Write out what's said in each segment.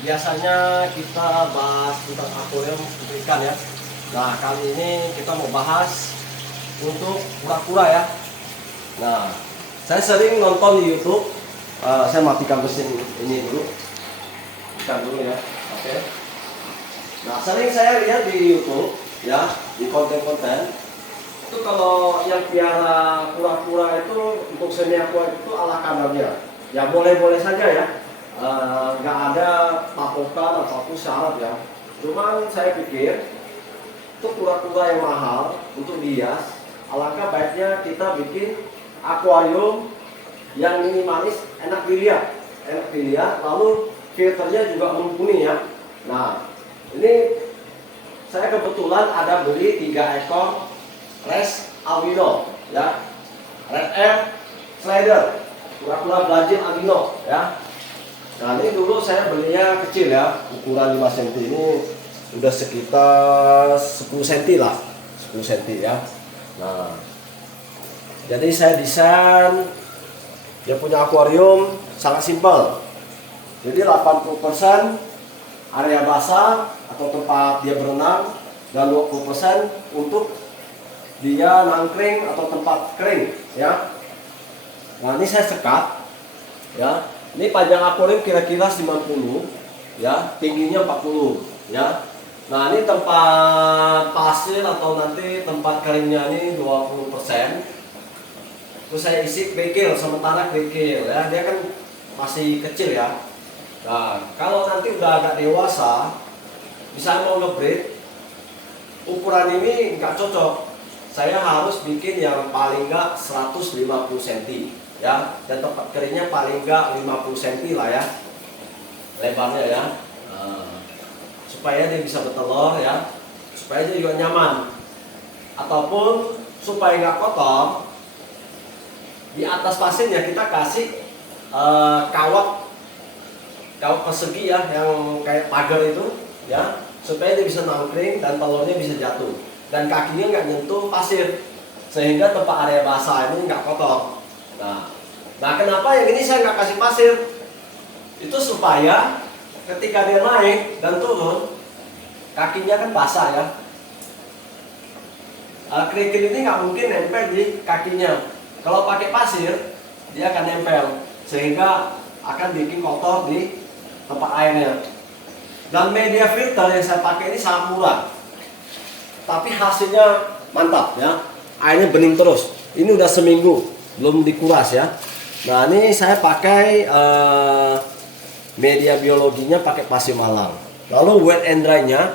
biasanya kita bahas tentang akuarium untuk ikan ya. Nah, kali ini kita mau bahas untuk kura-kura ya. Nah, saya sering nonton di YouTube. Saya matikan mesin ini dulu. Ikan dulu ya. Oke. Nah, sering saya lihat di YouTube ya, di konten-konten itu kalau yang piara kura-kura itu untuk seni aqua itu ala kadarnya. Ya boleh-boleh saja ya. Nggak ada patokan ataupun syarat ya. Cuman saya pikir untuk kura-kura yang mahal untuk dihias, alangkah baiknya kita bikin akuarium yang minimalis, enak dilihat, lalu filternya juga mumpuni ya. Nah, ini saya kebetulan ada beli 3 ekor res albino ya, red air slider, kura-kura Brazil albino ya. Nah, ini dulu saya belinya kecil ya, ukuran 5 cm, ini udah sekitar 10 cm lah, 10 cm ya. Nah, jadi saya desain dia punya akuarium sangat simpel. Jadi 80% area basah atau tempat dia berenang, dan 20% untuk dia nangkring atau tempat kering ya. Nah, ini saya sekat ya. Ini panjang akuarium kira-kira 90 ya, tingginya 40 ya. Nah, ini tempat pasir atau nanti tempat keringnya ini 20%. Terus saya isi kerikil, sementara kerikil ya, dia kan masih kecil ya. Nah, kalau nanti udah agak dewasa, misalnya mau ngebreed, ukuran ini nggak cocok. Saya harus bikin yang paling nggak 150 cm ya, dan tempat keringnya paling nggak 50 cm lah ya, lebarnya ya. Nah, supaya dia bisa bertelur ya, supaya dia juga nyaman, ataupun supaya nggak kotor. Di atas pasirnya kita kasih kawat persegi ya, yang kayak pagar itu ya, supaya dia bisa nangkring dan telurnya bisa jatuh, dan kakinya nggak nyentuh pasir, sehingga tempat area basah ini nggak kotor. Nah, kenapa yang ini saya nggak kasih pasir? Itu supaya ketika dia naik dan turun, kakinya kan basah ya. Kerikil ini nggak mungkin nempel di kakinya. Kalau pakai pasir, dia akan nempel, sehingga akan bikin kotor di tempat airnya. Dan media filter yang saya pakai ini sangat murah, tapi hasilnya mantap ya. Airnya bening terus. Ini udah seminggu belum dikuras ya. Nah, ini saya pakai media biologinya pakai pasir malang. Lalu wet and dry-nya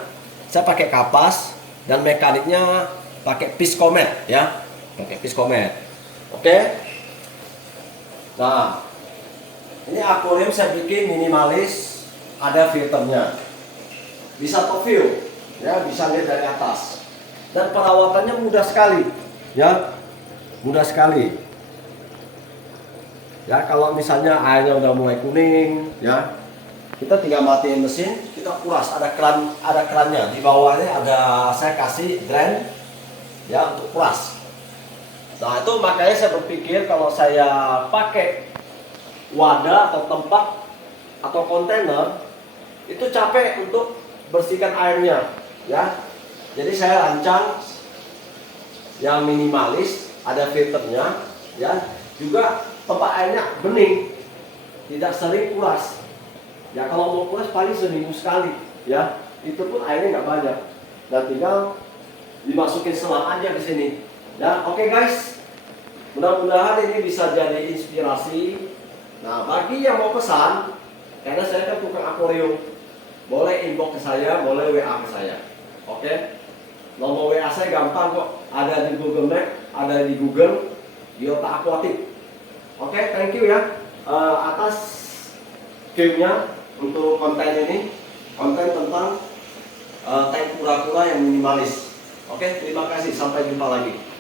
saya pakai kapas, dan mekaniknya pakai Piscomet ya, pakai Piscomet. Oke. Nah, ini akuarium saya bikin minimalis, ada filternya, bisa top view ya, bisa lihat dari atas, dan perawatannya mudah sekali ya, mudah sekali. Ya, kalau misalnya airnya udah mulai kuning ya, kita tinggal matiin mesin, kita kuras. Ada kerannya di bawahnya, ada, saya kasih drain ya untuk kuras. Nah, itu makanya saya berpikir kalau saya pakai wadah atau tempat atau kontainer itu capek untuk bersihkan airnya ya. Jadi saya rancang yang minimalis, ada filternya ya, juga tempat airnya bening, tidak sering kuras ya. Kalau mau kuras paling seminggu sekali ya, itu pun airnya nggak banyak, dan tinggal dimasukin selang aja di sini ya. Oke guys, mudah-mudahan ini bisa jadi inspirasi. Nah, bagi yang mau pesan, karena saya kan tukang akuarium, boleh inbox ke saya, boleh WA ke saya. Oke, nomor WA saya gampang kok, ada di Google Map, ada di Google, Biota Aquatic. Oke, thank you ya atas filmnya untuk konten ini, konten tentang tank kura-kura yang minimalis. Oke, terima kasih, sampai jumpa lagi.